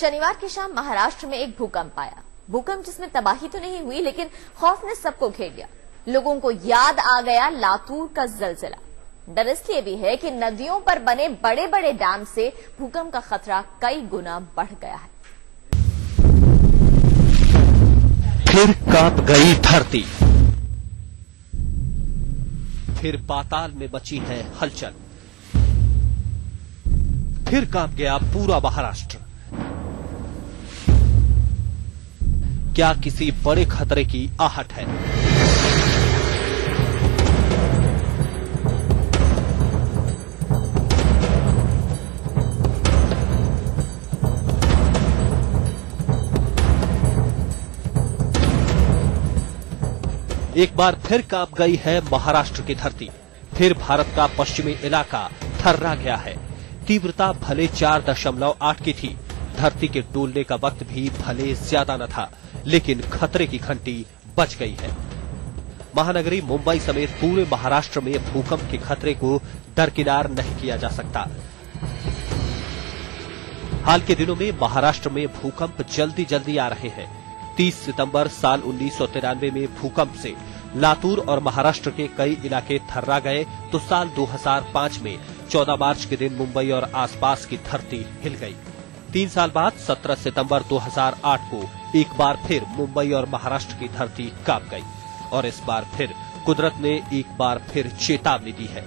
शनिवार की शाम महाराष्ट्र में एक भूकंप आया। भूकंप जिसमें तबाही तो नहीं हुई, लेकिन खौफ ने सबको घेर लिया। लोगों को याद आ गया लातूर का जलजिला। डर इसलिए भी है कि नदियों पर बने बड़े बड़े डैम से भूकंप का खतरा कई गुना बढ़ गया है। फिर कांप गई धरती, फिर पाताल में मची है हलचल, फिर कांप गया पूरा महाराष्ट्र। क्या किसी बड़े खतरे की आहट है? एक बार फिर कांप गई है महाराष्ट्र की धरती। फिर भारत का पश्चिमी इलाका थर्रा गया है। तीव्रता भले 4.8 की थी। धरती के डोलने का वक्त भी भले ज्यादा न था, लेकिन खतरे की घंटी बज गई है। महानगरी मुंबई समेत पूरे महाराष्ट्र में भूकंप के खतरे को दरकिनार नहीं किया जा सकता। हाल के दिनों में महाराष्ट्र में भूकंप जल्दी जल्दी आ रहे हैं। 30 सितंबर साल 1993 में भूकंप से लातूर और महाराष्ट्र के कई इलाके थर्रा गए, तो साल 2005 में 14 मार्च के दिन मुंबई और आसपास की धरती हिल गई। 3 साल बाद 17 सितंबर 2008 को एक बार फिर मुंबई और महाराष्ट्र की धरती कांप गई और इस बार फिर कुदरत ने एक बार फिर चेतावनी दी है।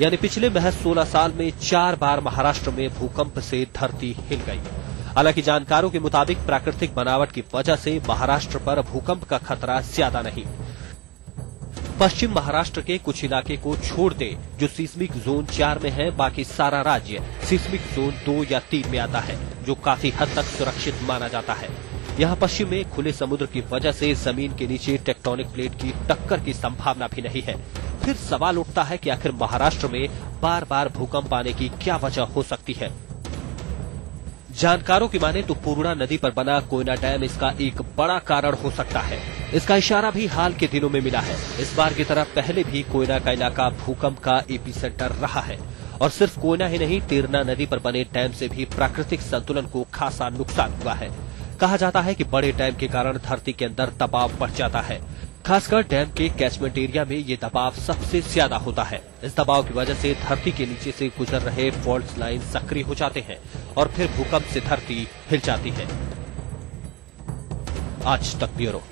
यानी पिछले महज 16 साल में 4 बार महाराष्ट्र में भूकंप से धरती हिल गई। हालांकि जानकारों के मुताबिक प्राकृतिक बनावट की वजह से महाराष्ट्र पर भूकंप का खतरा ज्यादा नहीं। पश्चिम महाराष्ट्र के कुछ इलाके को छोड़ दे जो सिस्मिक जोन 4 में है, बाकी सारा राज्य सिस्मिक जोन 2 या 3 में आता है, जो काफी हद तक सुरक्षित माना जाता है। यहाँ पश्चिम में खुले समुद्र की वजह से जमीन के नीचे टेक्टोनिक प्लेट की टक्कर की संभावना भी नहीं है। फिर सवाल उठता है कि आखिर महाराष्ट्र में बार बार भूकंप आने की क्या वजह हो सकती है। जानकारों की माने तो पूर्णा नदी पर बना कोयना डैम इसका एक बड़ा कारण हो सकता है। इसका इशारा भी हाल के दिनों में मिला है। इस बार की तरह पहले भी कोयना का इलाका भूकंप का एपिसेंटर रहा है और सिर्फ कोयना ही नहीं, तिरना नदी पर बने डैम से भी प्राकृतिक संतुलन को खासा नुकसान हुआ है। कहा जाता है कि बड़े डैम के कारण धरती के अंदर दबाव बढ़ जाता है। खासकर डैम के कैचमेंट एरिया में ये दबाव सबसे ज्यादा होता है। इस दबाव की वजह से धरती के नीचे से गुजर रहे फॉल्ट लाइन सक्रिय हो जाते हैं और फिर भूकंप से धरती हिल जाती है। आज तक ब्यूरो।